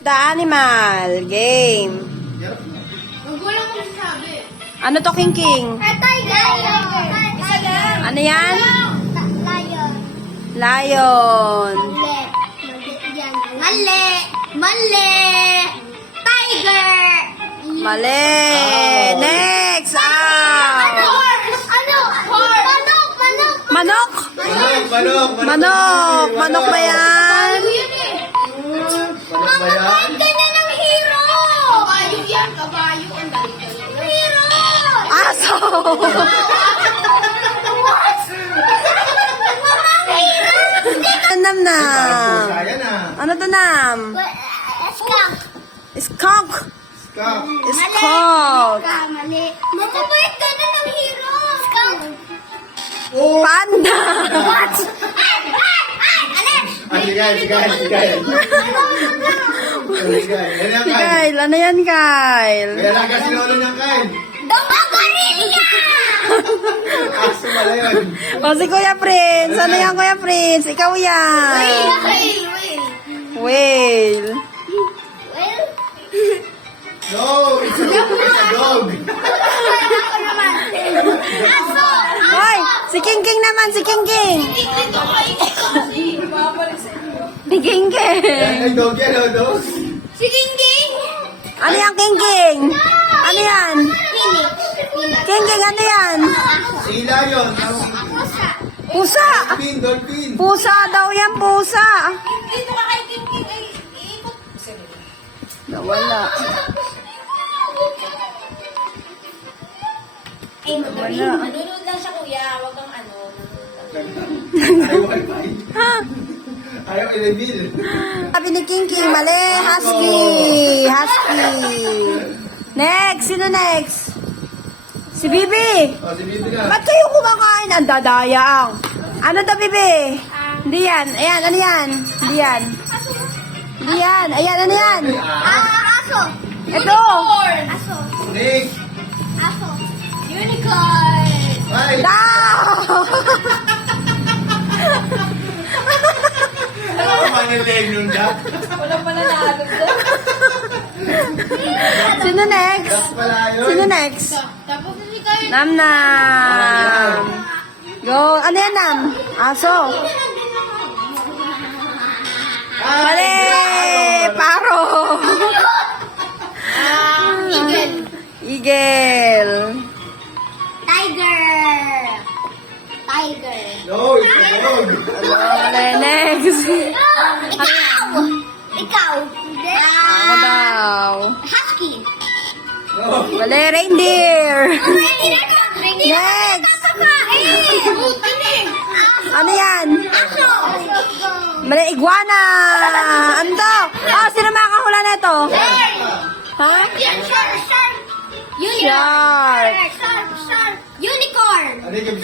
The animal game. Magulang ko sabi. Ano to, King King? Lion. Isa lang. Ano yan? Lion. Lion. Mali. Mali. Tiger. Mali. Next. Ano? Ah. Manok. Manok. Manok. Manok. Manok ba yan? Mga kain ka na ng hero. Kabayo yan. Kabayo. Ang dali-dali. Hero. Aso. Nam-nam. Ayan na. Ano to, Nam? Skunk. Skunk. Skunk. Skunk. Mali. Magkabait ka na ng hero. Skunk. Oh! Panda. What? Alin? Sigay. Si Kyle. Ano yan, Kyle? Kaya lang kasi lolo ng Kyle. Dongogorilla! Aso pala yun. O, si Kuya Prince. Ano yan, Kuya Prince? Ikaw yan. Whale. No, it's a dog. Hoy, si King King naman, si King King. Si King King. Ay, dog yan, oh, dog. Si King! Ano yan, King King? Ano yan? King King, ano yan? Sila yun. Pusa. Dolphin. Pusa daw yan, pusa. Dito ka kay King ay iikot. Nawala. Ay, magaling. Wala. Nanonood lang siya, kuya. Huwag kang ano. Ayaw wifi. Ayaw i-reveal. Sabi ni King King, mali. Husky. Husky. Next. Sino next? Si Bibi. Oh, si Bibi na. Ba't kayo kumakain? Ang dadayang. Ano to, Bibi? Hindi yan. Ayan, ano yan? Hindi yan. Hindi yan. Ayan, ano yan? Aso. Ito. Aso. Snake. Aso. Unicorn. Ay. Daw! Ano ba yung leg nun, Jack? Sino next? Jack pala yun. Sino next? Tapos hindi kayo. Nam-nam. Go. Ano yan, Nam? Aso. Mali! Paro! Eagle. Eagle. Tiger. Tiger. No, it's a dog. Mali, next. Ikaw. Hindi. Ako daw. Husky. No. Mali, reindeer. Next. Ano yan? Aso. Mali, iguana. Ano to? Oh, sino makakahula na ito? Ha? Shark. Shark. Shark. Unicorn. Ano yung